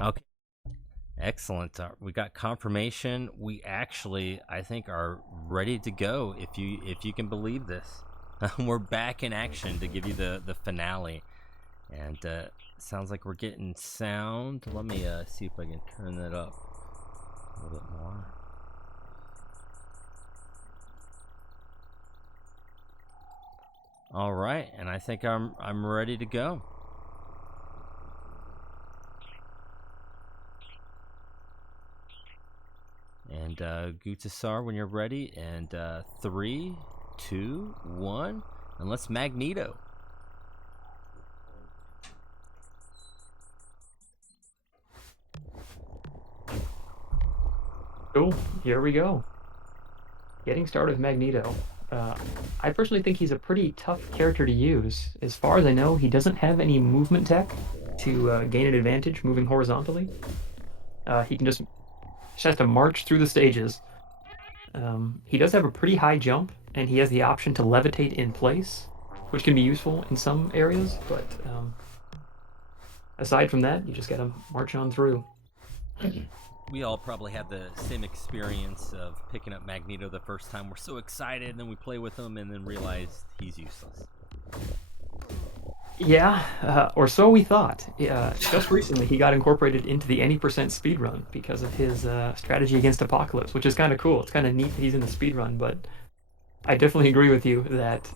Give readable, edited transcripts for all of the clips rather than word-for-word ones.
Okay, excellent. We got confirmation. We actually, I think, are ready to go. If you can believe this, we're back in action to give you the finale, and sounds like we're getting sound. Let me see if I can turn that up a little bit more. All right, and I think I'm ready to go. And Gutasar, when you're ready, and 3, 2, 1, and let's Magneto. Cool, here we go. Getting started with Magneto. I personally think he's a pretty tough character to use. As far as I know, he doesn't have any movement tech to gain an advantage moving horizontally. He can just has to march through the stages. He does have a pretty high jump, and he has the option to levitate in place, which can be useful in some areas, but aside from that, you just gotta march on through. We all probably had the same experience of picking up Magneto the first time. We're so excited, and then we play with him, and then realize he's useless. Yeah, or so we thought. Just recently, he got incorporated into the any percent speedrun because of his strategy against Apocalypse, which is kind of cool. It's kind of neat that he's in the speedrun, but I definitely agree with you that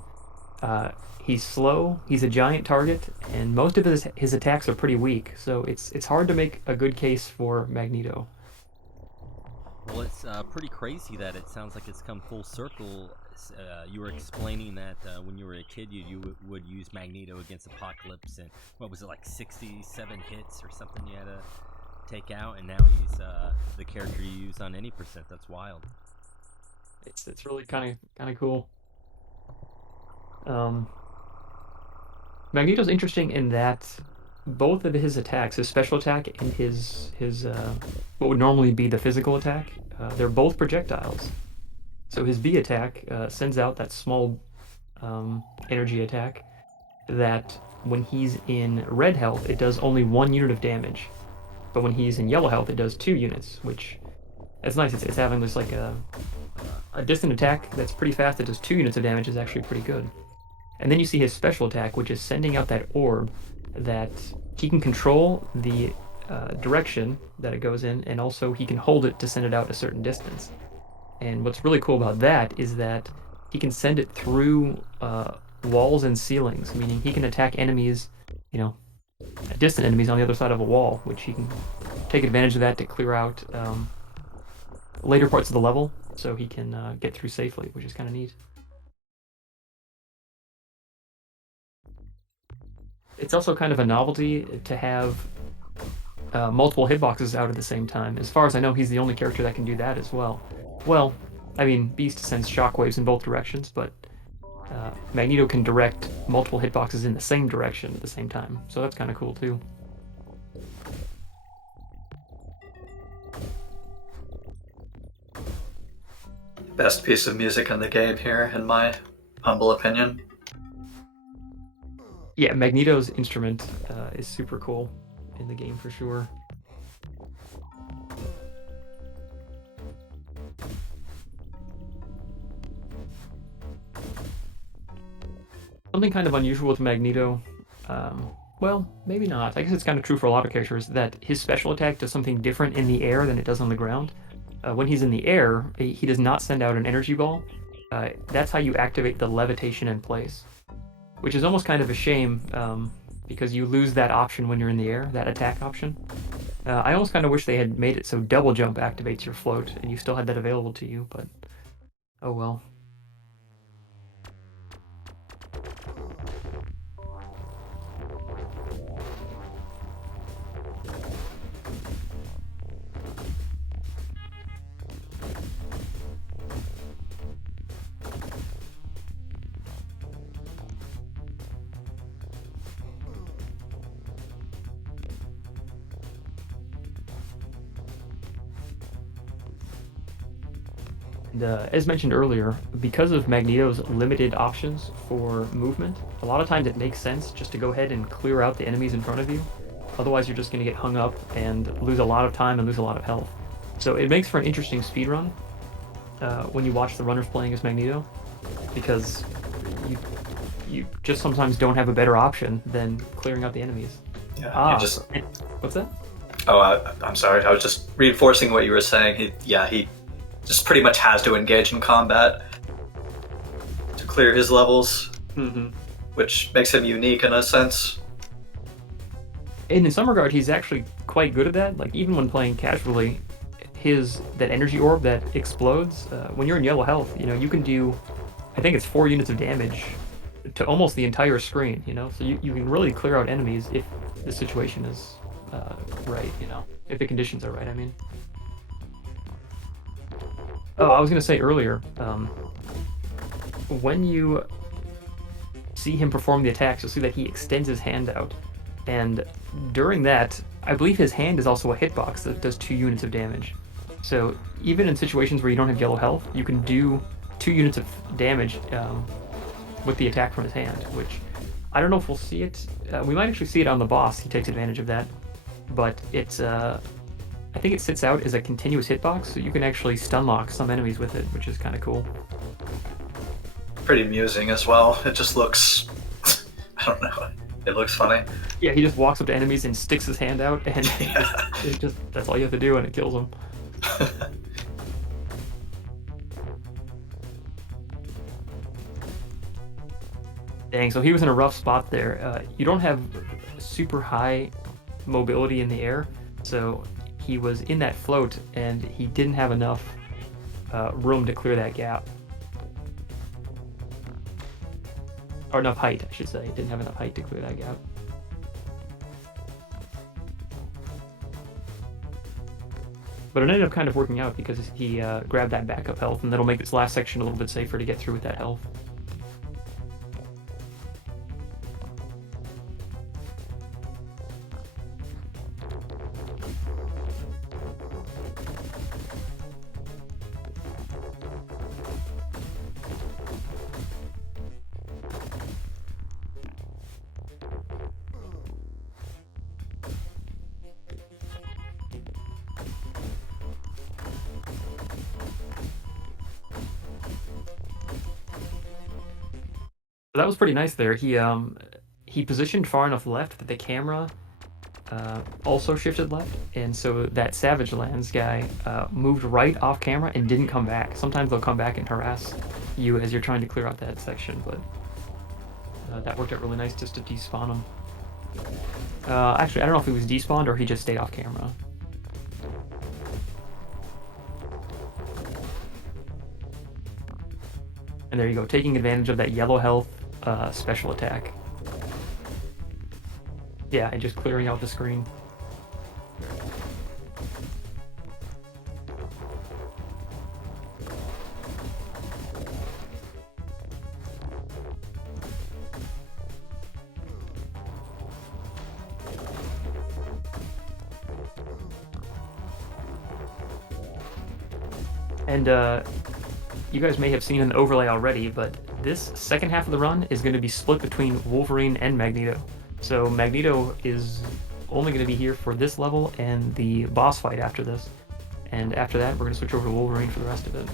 he's slow, he's a giant target, and most of his attacks are pretty weak, so it's hard to make a good case for Magneto. Well, it's pretty crazy that it sounds like it's come full circle. You were explaining that when you were a kid, you would use Magneto against Apocalypse, and what was it, like 67 hits or something you had to take out, and now he's the character you use on any percent. That's wild. It's really kind of cool. Magneto's interesting in that both of his attacks, his special attack and his what would normally be the physical attack, they're both projectiles. So his B attack sends out that small energy attack that when he's in red health, it does only 1 unit of damage. But when he's in yellow health, it does 2 units, which that's nice. It's having this like a distant attack that's pretty fast that does 2 units of damage is actually pretty good. And then you see his special attack, which is sending out that orb that he can control the direction that it goes in, and also he can hold it to send it out a certain distance. And what's really cool about that is that he can send it through walls and ceilings, meaning he can attack enemies, distant enemies on the other side of a wall, which he can take advantage of that to clear out later parts of the level, so he can get through safely, which is kind of neat. It's also kind of a novelty to have multiple hitboxes out at the same time. As far as I know, he's the only character that can do that as well. Well, I mean, Beast sends shockwaves in both directions, but Magneto can direct multiple hitboxes in the same direction at the same time, so that's kind of cool too. Best piece of music in the game here, in my humble opinion. Yeah, Magneto's instrument is super cool in the game for sure. Something kind of unusual with Magneto, well, maybe not. I guess it's kind of true for a lot of characters that his special attack does something different in the air than it does on the ground. When he's in the air, he does not send out an energy ball. That's how you activate the levitation in place, which is almost kind of a shame because you lose that option when you're in the air, that attack option. I almost kind of wish they had made it so double jump activates your float and you still had that available to you, but oh well. And as mentioned earlier, because of Magneto's limited options for movement, a lot of times it makes sense just to go ahead and clear out the enemies in front of you. Otherwise, you're just going to get hung up and lose a lot of time and lose a lot of health. So it makes for an interesting speed run when you watch the runners playing as Magneto, because you just sometimes don't have a better option than clearing out the enemies. Yeah, you just... What's that? Oh, I'm sorry. I was just reinforcing what you were saying. He just pretty much has to engage in combat to clear his levels, which makes him unique in a sense. And in some regard, he's actually quite good at that. Like, even when playing casually, that energy orb that explodes, when you're in yellow health, you can do, I think it's 4 units of damage to almost the entire screen, So you can really clear out enemies if the situation is right, if the conditions are right, I mean. Oh, I was going to say earlier, when you see him perform the attacks, you'll see that he extends his hand out. And during that, I believe his hand is also a hitbox that does 2 units of damage. So even in situations where you don't have yellow health, you can do 2 units of damage with the attack from his hand, which I don't know if we'll see it. We might actually see it on the boss. He takes advantage of that. But it's, I think it sits out as a continuous hitbox, so you can actually stun lock some enemies with it, which is kind of cool. Pretty amusing as well. It just looks... I don't know. It looks funny. Yeah, he just walks up to enemies and sticks his hand out, and that's all you have to do, and it kills them. Dang, so he was in a rough spot there. You don't have super high mobility in the air, so he was in that float, and he didn't have enough room to clear that gap. Or enough height, I should say. He didn't have enough height to clear that gap. But it ended up kind of working out because he grabbed that backup health, and that'll make this last section a little bit safer to get through with that health. That was pretty nice there. He positioned far enough left that the camera also shifted left, and so that Savage Lands guy moved right off camera and didn't come back. Sometimes they'll come back and harass you as you're trying to clear out that section, but that worked out really nice just to despawn him. Actually, I don't know if he was despawned or he just stayed off camera. And there you go, taking advantage of that yellow health special attack. Yeah, and just clearing out the screen. And you guys may have seen an overlay already, but this second half of the run is going to be split between Wolverine and Magneto. So Magneto is only going to be here for this level and the boss fight after this. And after that, we're going to switch over to Wolverine for the rest of it.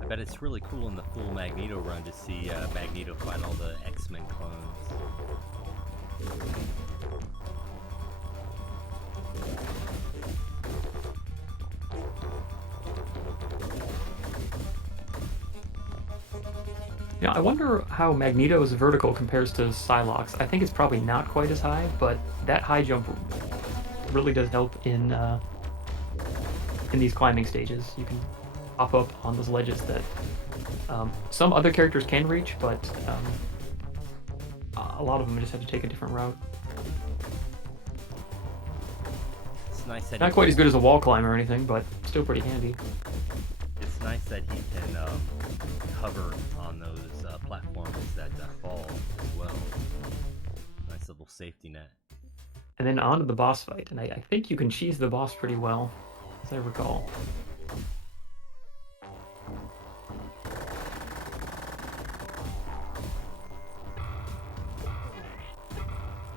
I bet it's really cool in the full Magneto run to see Magneto find all the X-Men clones. Yeah, I wonder how Magneto's vertical compares to Psylocke's. I think it's probably not quite as high, but that high jump really does help in these climbing stages. You can pop up on those ledges that some other characters can reach, but a lot of them just have to take a different route. It's nice that Not quite as good as a wall climb or anything, but still pretty handy. It's nice that he can hover on those platforms that fall as well. Nice little safety net. And then on to the boss fight, and I think you can cheese the boss pretty well, as I recall.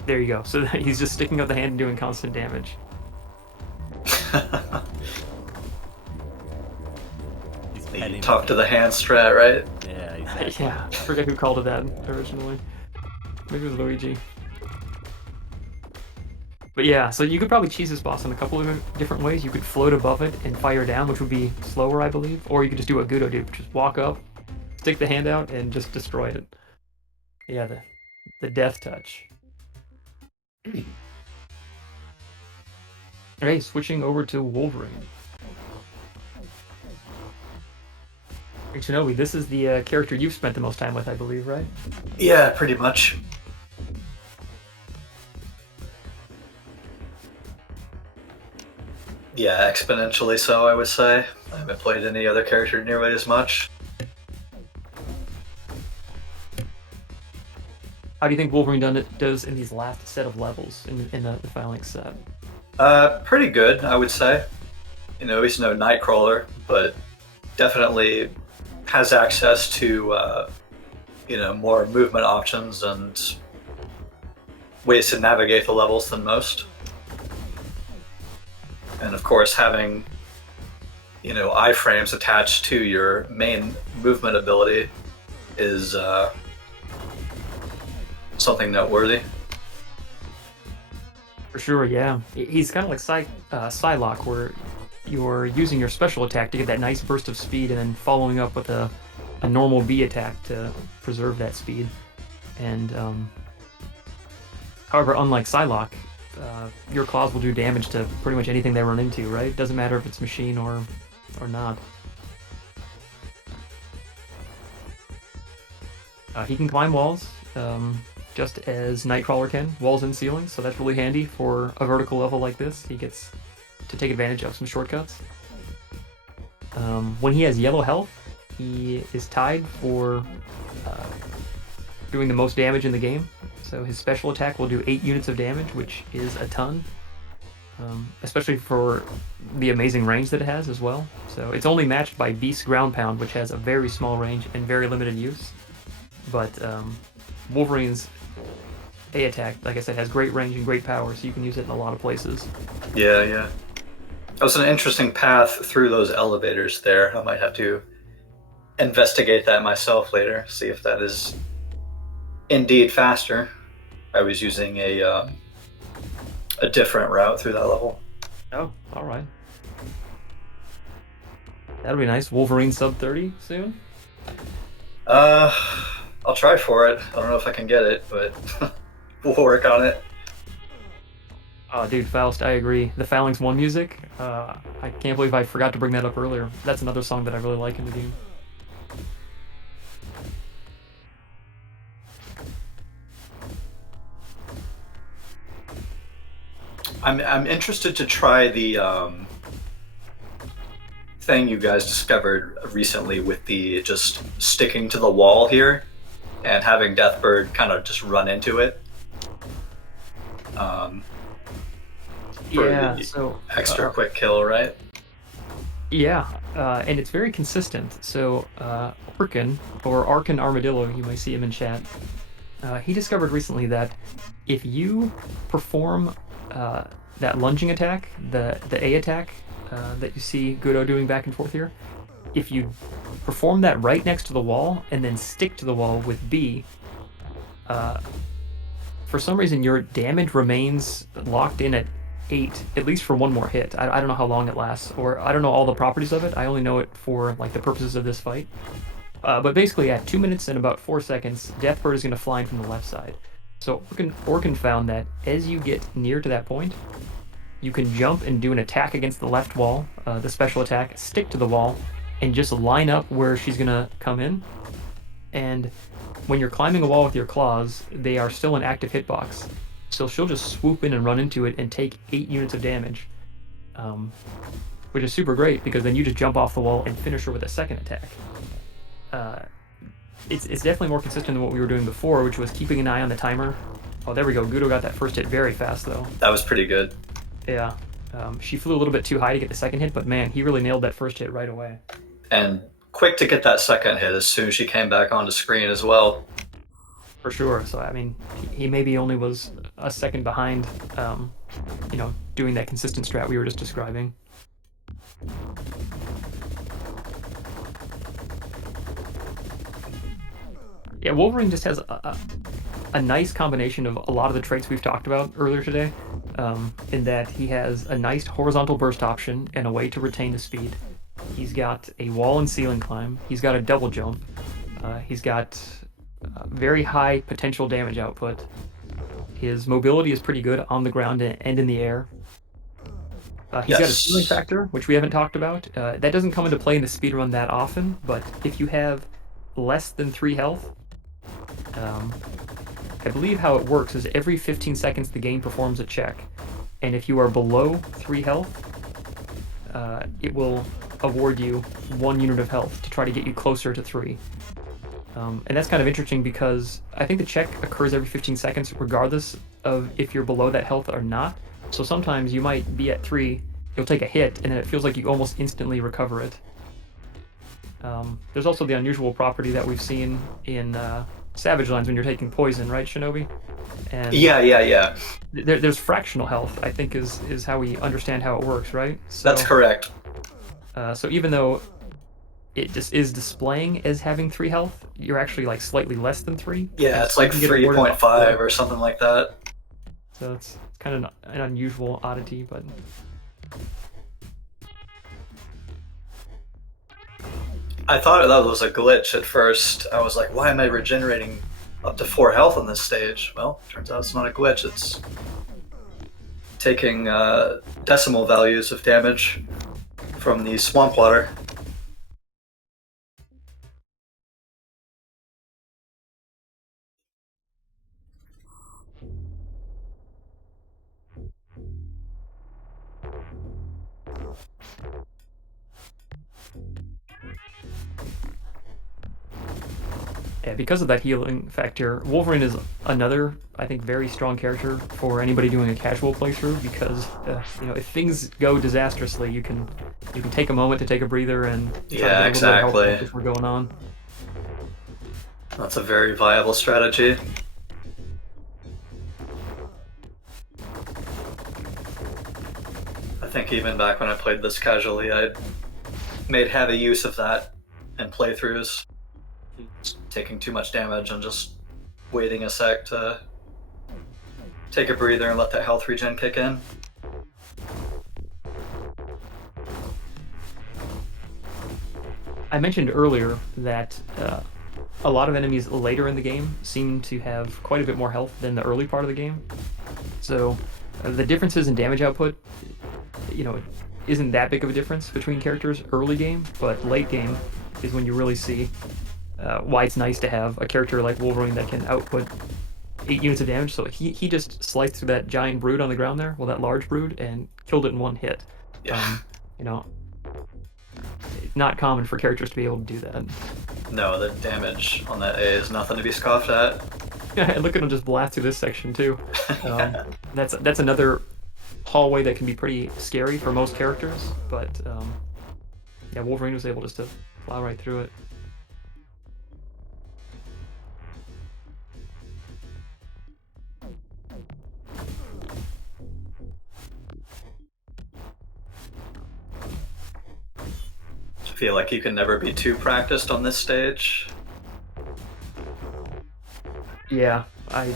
There you go. So he's just sticking out the hand and doing constant damage. He's You petting. talk to the hand strat, right? Yeah, exactly. Yeah, I forget who called it that originally. Maybe it was Luigi. But yeah, so you could probably cheese this boss in a couple of different ways. You could float above it and fire down, which would be slower, I believe. Or you could just do what Gudo did, which is walk up, stick the hand out, and just destroy it. Yeah, the death touch. Okay, switching over to Wolverine. Shinobi, this is the character you've spent the most time with, I believe, right? Yeah, pretty much. Yeah, exponentially so, I would say. I haven't played any other character nearly as much. How do you think Wolverine does in these last set of levels in the Phalanx set? Pretty good, I would say. You know, he's no Nightcrawler, but definitely has access to, you know, more movement options and ways to navigate the levels than most. And of course, having, you know, iframes attached to your main movement ability is something noteworthy. For sure, yeah. He's kind of like Psylocke, where you're using your special attack to get that nice burst of speed and then following up with a normal B attack to preserve that speed. And however, unlike Psylocke, your claws will do damage to pretty much anything they run into, right? Doesn't matter if it's machine or not. He can climb walls, just as Nightcrawler can, walls and ceilings, so that's really handy for a vertical level like this. He gets to take advantage of some shortcuts. When he has yellow health, he is tied for doing the most damage in the game. So his special attack will do 8 units of damage, which is a ton. Especially for the amazing range that it has as well. So it's only matched by Beast's Ground Pound, which has a very small range and very limited use. But Wolverine's A attack, like I said, has great range and great power, so you can use it in a lot of places. Yeah, yeah. That was an interesting path through those elevators there. I might have to investigate that myself later, see if that is indeed faster. I was using a different route through that level. Oh, alright. That'll be nice. Wolverine sub 30 soon? I'll try for it. I don't know if I can get it, but we'll work on it. Oh, dude, Faust, I agree. The Phalanx 1 music, I can't believe I forgot to bring that up earlier. That's another song that I really like in the game. I'm interested to try the thing you guys discovered recently with the just sticking to the wall here and having Deathbird kind of just run into it. Yeah, so extra quick kill, right? yeah, and it's very consistent. So Orkin, or Arkin Armadillo, you might see him in chat. He discovered recently that if you perform that lunging attack, the A attack that you see Gudo doing back and forth here, if you perform that right next to the wall and then stick to the wall with B, for some reason your damage remains locked in at 8, at least for one more hit. I don't know how long it lasts, or I don't know all the properties of it. I only know it for like the purposes of this fight. But basically at 2 minutes and about 4 seconds, Deathbird is going to fly in from the left side. So Orkin found that as you get near to that point, you can jump and do an attack against the left wall, the special attack, stick to the wall, and just line up where she's going to come in. And when you're climbing a wall with your claws, they are still an active hitbox. So she'll just swoop in and run into it and take 8 units of damage. Which is super great, because then you just jump off the wall and finish her with a second attack. It's definitely more consistent than what we were doing before, which was keeping an eye on the timer. Oh, there we go. Gudo got that first hit very fast, though. That was pretty good. Yeah. She flew a little bit too high to get the second hit, but man, he really nailed that first hit right away. And quick to get that second hit as soon as she came back onto screen as well. For sure. So I mean, he maybe only was a second behind, doing that consistent strat we were just describing. Yeah, Wolverine just has a nice combination of a lot of the traits we've talked about earlier today, in that he has a nice horizontal burst option and a way to retain the speed. He's got a wall and ceiling climb. He's got a double jump. He's got very high potential damage output. His mobility is pretty good on the ground and in the air. He's got a ceiling factor, which we haven't talked about. That doesn't come into play in the speedrun that often, but if you have less than 3 health, I believe how it works is every 15 seconds the game performs a check, and if you are below 3 health, it will award you 1 unit of health to try to get you closer to 3. And that's kind of interesting because I think the check occurs every 15 seconds regardless of if you're below that health or not. So sometimes you might be at 3, you'll take a hit, and then it feels like you almost instantly recover it. There's also the unusual property that we've seen in Savage Lines when you're taking poison, right, Shinobi? And yeah. There's fractional health, I think, is how we understand how it works, right? So, That's correct. So even though it just is displaying as having 3 health, you're actually like slightly less than 3. Yeah, it's like 3.5 or something like that. So it's kind of an unusual oddity, but... I thought that was a glitch at first. I was like, why am I regenerating up to 4 health on this stage? Well, turns out it's not a glitch. It's taking decimal values of damage from the swamp water. Yeah, because of that healing factor, Wolverine is another, I think, very strong character for anybody doing a casual playthrough because, if things go disastrously, you can take a moment to take a breather and try to get a little bit of help before going on. That's a very viable strategy. I think even back when I played this casually, I made heavy use of that in playthroughs. Taking too much damage and just waiting a sec to take a breather and let that health regen kick in. I mentioned earlier that a lot of enemies later in the game seem to have quite a bit more health than the early part of the game. So the differences in damage output, isn't that big of a difference between characters early game, but late game is when you really see why it's nice to have a character like Wolverine that can output 8 units of damage. So he just sliced through that giant brood on the ground there, that large brood, and killed it in 1 hit. Yeah. It's not common for characters to be able to do that. No, the damage on that A is nothing to be scoffed at. Yeah, and look at him just blast through this section too. That's another hallway that can be pretty scary for most characters, but Wolverine was able just to plow right through it. I feel like you can never be too practiced on this stage. Yeah, I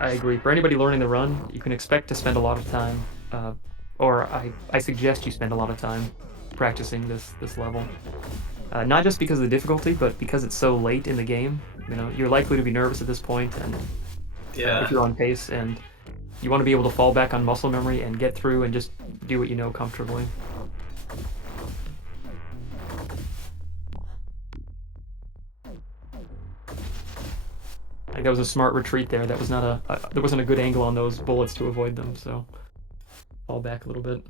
agree. For anybody learning the run, you can expect to spend a lot of time, or I suggest you spend a lot of time practicing this level. Not just because of the difficulty, but because it's so late in the game. You're likely to be nervous at this point, and if you're on pace, and you want to be able to fall back on muscle memory and get through and just do what you know comfortably. I think that was a smart retreat there. That was not there wasn't a good angle on those bullets to avoid them, so fall back a little bit.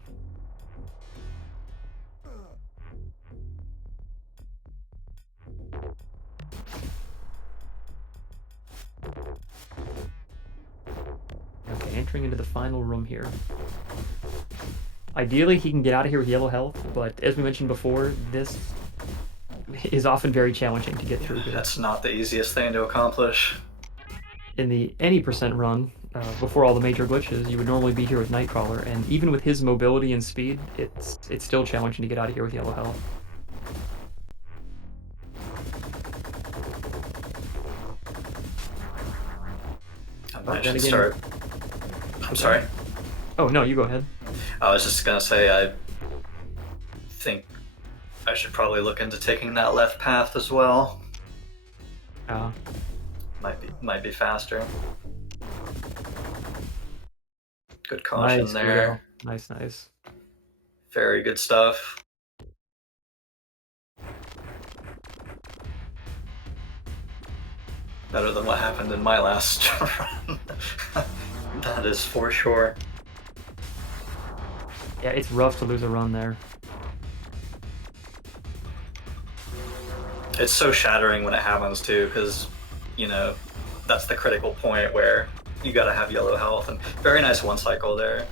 Okay, entering into the final room here. Ideally, he can get out of here with yellow health, but as we mentioned before, this is often very challenging to get through. That's not the easiest thing to accomplish. in the any percent run, before all the major glitches, you would normally be here with Nightcrawler, and even with his mobility and speed, it's still challenging to get out of here with yellow health. I should start. I'm sorry. Oh no, you go ahead. I was just gonna say I think I should probably look into taking that left path as well. Might be faster. Good caution Nice, there. Guido. Nice. Very good stuff. Better than what happened in my last run. That is for sure. Yeah, it's rough to lose a run there. It's so shattering when it happens too, because, you know, that's the critical point where you gotta have yellow health, and very nice one cycle there.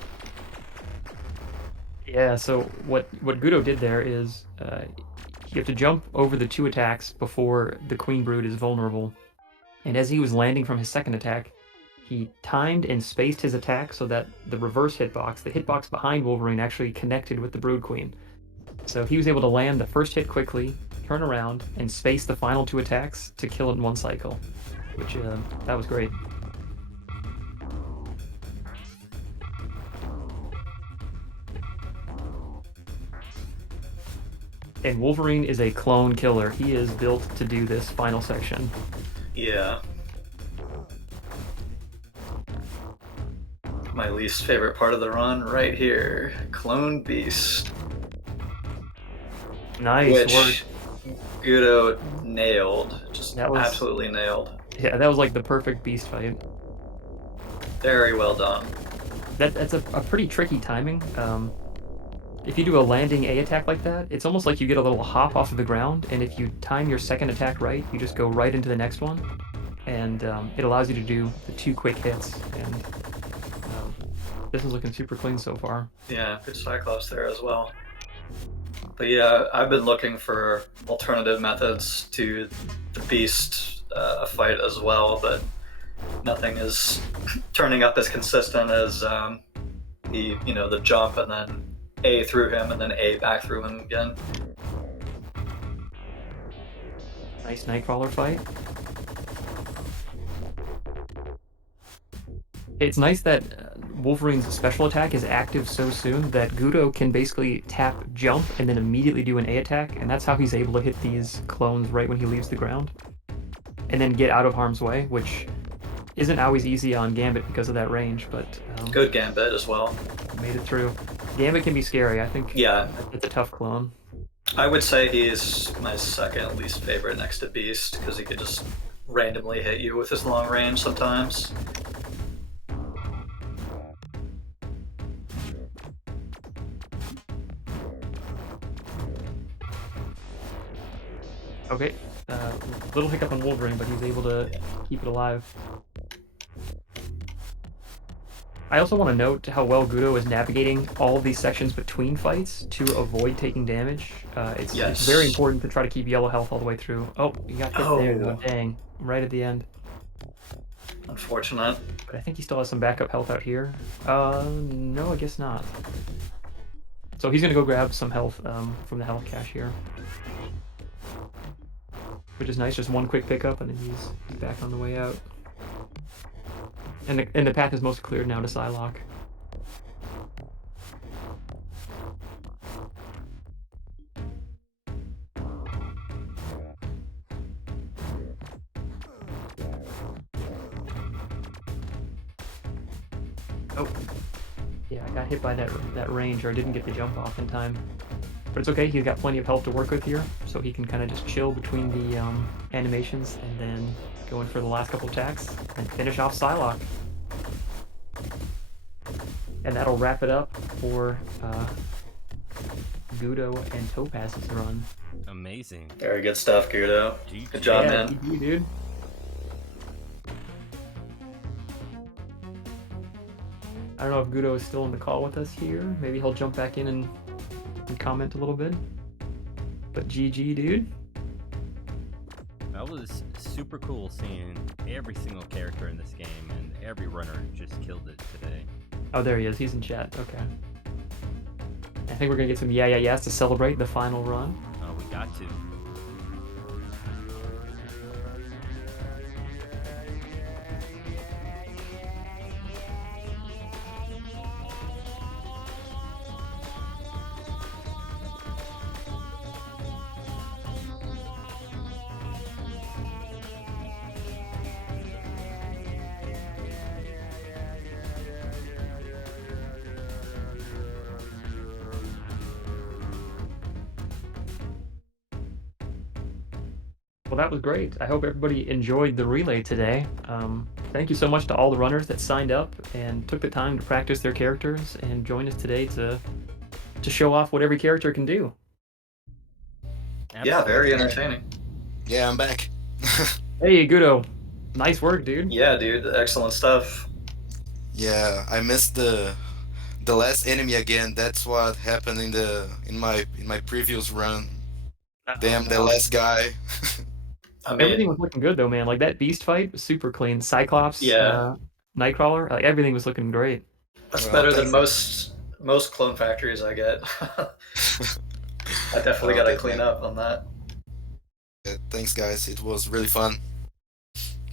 Yeah, so what Guido did there is you have to jump over the 2 attacks before the Queen Brood is vulnerable. And as he was landing from his second attack, he timed and spaced his attack so that the reverse hitbox, the hitbox behind Wolverine, actually connected with the Brood Queen. So he was able to land the first hit quickly, turn around, and space the final 2 attacks to kill it in one cycle, which that was great. And Wolverine is a clone killer. He is built to do this final section. Yeah. My least favorite part of the run right here. Clone Beast. Nice Which work. Guido nailed. Just That was- absolutely nailed. Yeah, that was like the perfect beast fight. Very well done. That's a pretty tricky timing. If you do a landing A attack like that, it's almost like you get a little hop off of the ground, and if you time your second attack right, you just go right into the next one, and it allows you to do the 2 quick hits, and this is looking super clean so far. Yeah, good Cyclops there as well. But yeah, I've been looking for alternative methods to the Beast fight as well, but nothing is turning up as consistent as the jump and then A through him and then A back through him again. Nice Nightcrawler fight. It's nice that Wolverine's special attack is active so soon that Guido can basically tap jump and then immediately do an A attack, and that's how he's able to hit these clones right when he leaves the ground. And then get out of harm's way, which isn't always easy on Gambit because of that range, but... Good Gambit as well. Made it through. Gambit can be scary, I think. Yeah. It's a tough clone. I would say he's my second least favorite next to Beast, because he could just randomly hit you with his long range sometimes. Okay, little hiccup on Wolverine, but he's able to keep it alive. I also want to note how well Guido is navigating all of these sections between fights to avoid taking damage. It's very important to try to keep yellow health all the way through. Oh, you got hit there though, dang. Right at the end. Unfortunate. But I think he still has some backup health out here. No, I guess not. So he's going to go grab some health from the health cache here. Which is nice, just one quick pickup and then he's back on the way out. And the path is most cleared now to Psylocke. Oh. Yeah, I got hit by that range, or I didn't get the jump off in time. But it's okay, he's got plenty of health to work with here, so he can kind of just chill between the animations and then go in for the last couple attacks and finish off Psylocke. And that'll wrap it up for Guido and Topaz's run. Amazing. Very good stuff, Guido. GG. Good job, Yeah, man. GG, dude. I don't know if Guido is still on the call with us here. Maybe he'll jump back in and comment a little bit. But GG, dude. That was super cool seeing every single character in this game, and every runner just killed it today. Oh, there he is. He's in chat. Okay. I think we're gonna get some yeahs to celebrate the final run. Oh, we got to. Well, that was great. I hope everybody enjoyed the relay today. Thank you so much to all the runners that signed up and took the time to practice their characters and join us today to show off what every character can do. Yeah, very entertaining. Yeah, I'm back. Hey, Gudo. Nice work, dude. Yeah, dude, excellent stuff. Yeah, I missed the last enemy again. That's what happened in my previous run. Damn, the last guy. I mean, Everything was looking good though, man. Like that beast fight was super clean. Cyclops, Yeah. Nightcrawler, like everything was looking great. that's Well, better than thanks. most clone factories I get. I definitely Well, got to thank clean you. up on that. Yeah, thanks, guys. It was really fun.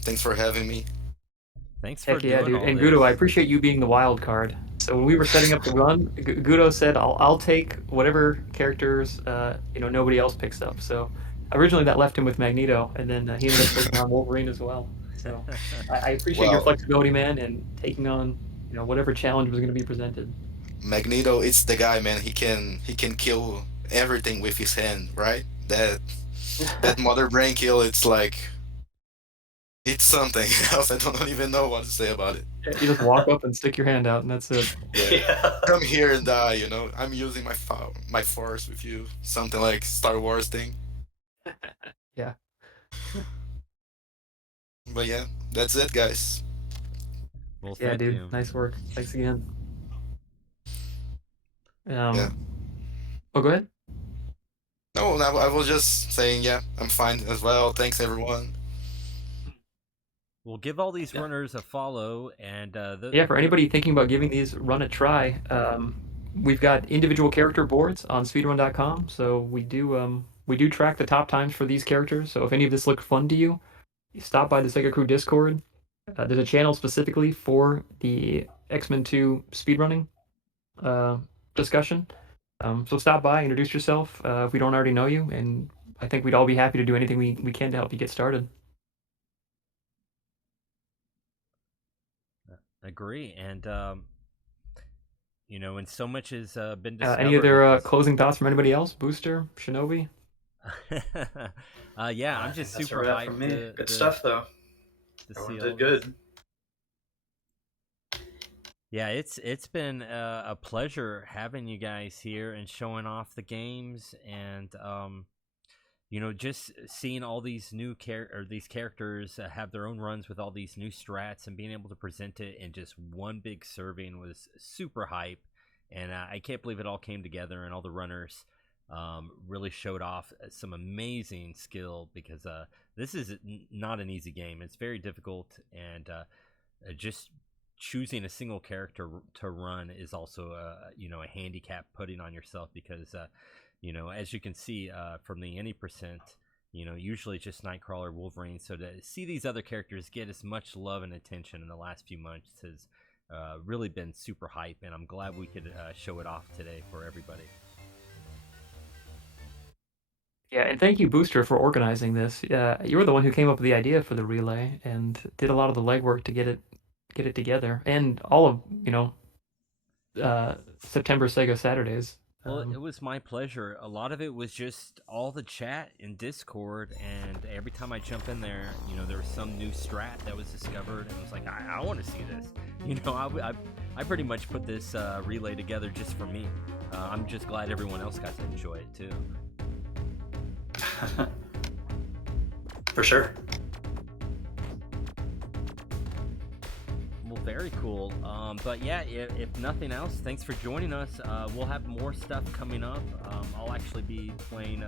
Thanks for having me. Thanks for Heck yeah, doing dude. all And this. Gudo, I appreciate you being the wild card. So when we were setting up the run, Gudo said, "I'll take whatever characters nobody else picks up." So originally that left him with Magneto, and then he ended up taking on Wolverine as well. So I appreciate your Well, flexibility, man, and taking on whatever challenge was going to be presented. Magneto, it's the guy, man. He can kill everything with his hand, right? That mother brain kill. It's like it's something else. I don't even know what to say about it. You just walk up and stick your hand out, and that's it. Yeah. Come here and die. I'm using my force with you. Something like Star Wars thing. Yeah. But yeah, that's it, guys. Well, Yeah, thank dude. you. Nice work. Thanks again. Yeah. Oh, go ahead. No, I was just saying, yeah, I'm fine as well. Thanks, everyone. We'll give all these runners a follow, and Yeah, for anybody thinking about giving these run a try, we've got individual character boards on speedrun.com. So we do track the top times for these characters. So if any of this looked fun to you, stop by the SegaCrew Discord. There's a channel specifically for the X-Men 2 speedrunning discussion. So stop by, introduce yourself if we don't already know you, and I think we'd all be happy to do anything we can to help you get started. agree, and and so much has been discovered. Any other closing thoughts from anybody else? Booster, Shinobi? Yeah, I'm just That's super a wrap hyped. from me. To Good stuff, though. see Everyone all did good. this. Yeah, it's been a pleasure having you guys here and showing off the games, and just seeing all these new these characters have their own runs with all these new strats, and being able to present it in just one big serving was super hype. And I can't believe it all came together, and all the runners really showed off some amazing skill, because this is not an easy game. It's very difficult, and just choosing a single character to run is also a handicap putting on yourself, because as you can see from the any percent, usually it's just Nightcrawler, Wolverine. So to see these other characters get as much love and attention in the last few months has really been super hype, and I'm glad we could show it off today for everybody. Yeah, and thank you, Booster, for organizing this. You were the one who came up with the idea for the relay and did a lot of the legwork to get it together, and all of September Sega Saturdays. Well, it was my pleasure. A lot of it was just all the chat in Discord, and every time I jump in there, there was some new strat that was discovered, and I was like, I want to see this. I pretty much put this relay together just for me. I'm just glad everyone else got to enjoy it too. For sure. Well, very cool. But yeah, if nothing else, thanks for joining us. We'll have more stuff coming up. I'll actually be playing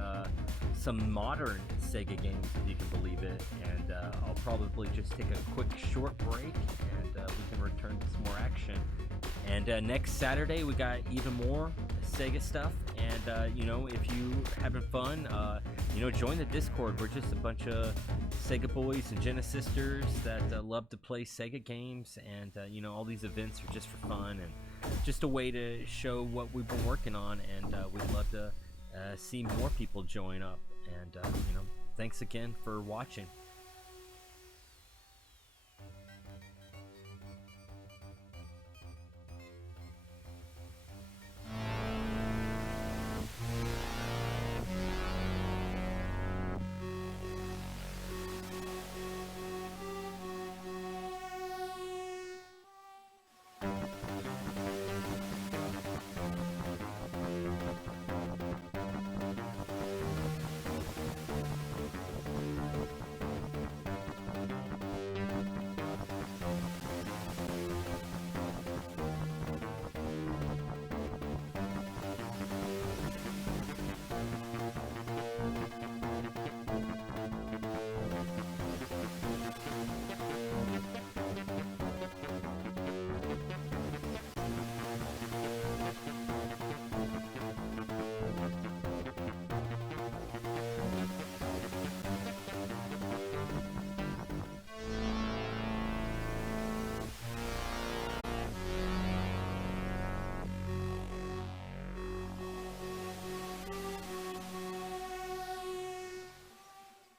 some modern Sega games, if you can believe it, and I'll probably just take a quick short break, and we can return to some more action. And next Saturday we got even more Sega stuff, and you know, if you having fun, you know, join the Discord. We're just a bunch of Sega boys and Jenna sisters that love to play Sega games, and you know, all these events are just for fun and just a way to show what we've been working on, and we'd love to see more people join up. And you know, thanks again for watching.